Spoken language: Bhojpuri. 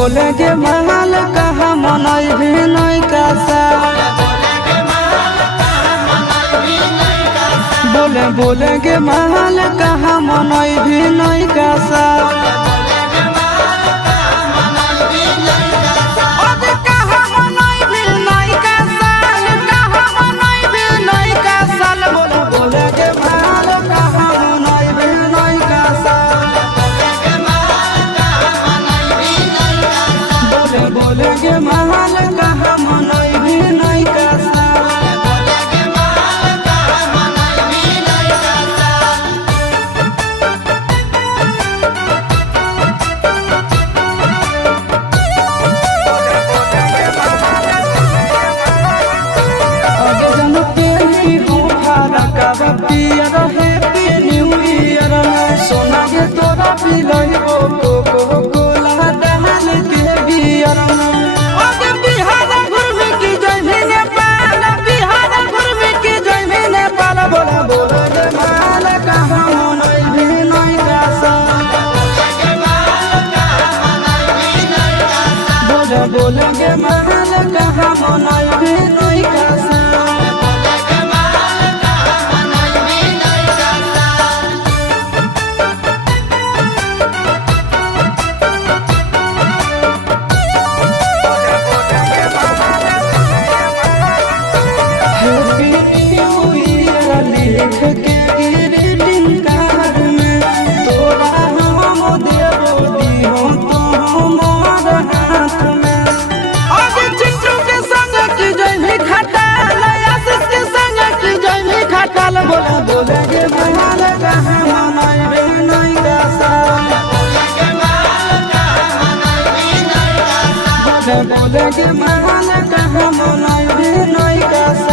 बोले के महल कहाँ मनई भी नहीं कासा बोले के महल कहाँ मनई भी नहीं कासा बोले के महल कहाँ मनई भी नहीं कासा पियर हैप्पी न्यू ईयर सोना के तोरा पिलई कोको कोला डाल के बियर ओके बिहार घुरवे की जइमे नेपाल बिहार घुरवे की जइमे नेपाल बोला बोले के महल कहाँ मनई भी नहीं कासा बोले के महल कहाँ मनई भी नहीं कासा लिख के ग्रीटिंग कार्ड में तोरा हम देबो दिहो तो हमार हाथ में आज चिट्टू के संग की जइमी खटाल आशीष के संग की जइमी खटाल बोले बोले के महल कहाँ मनई भी नहीं कासा बोले के महल कहाँ मनई भी नहीं कासा।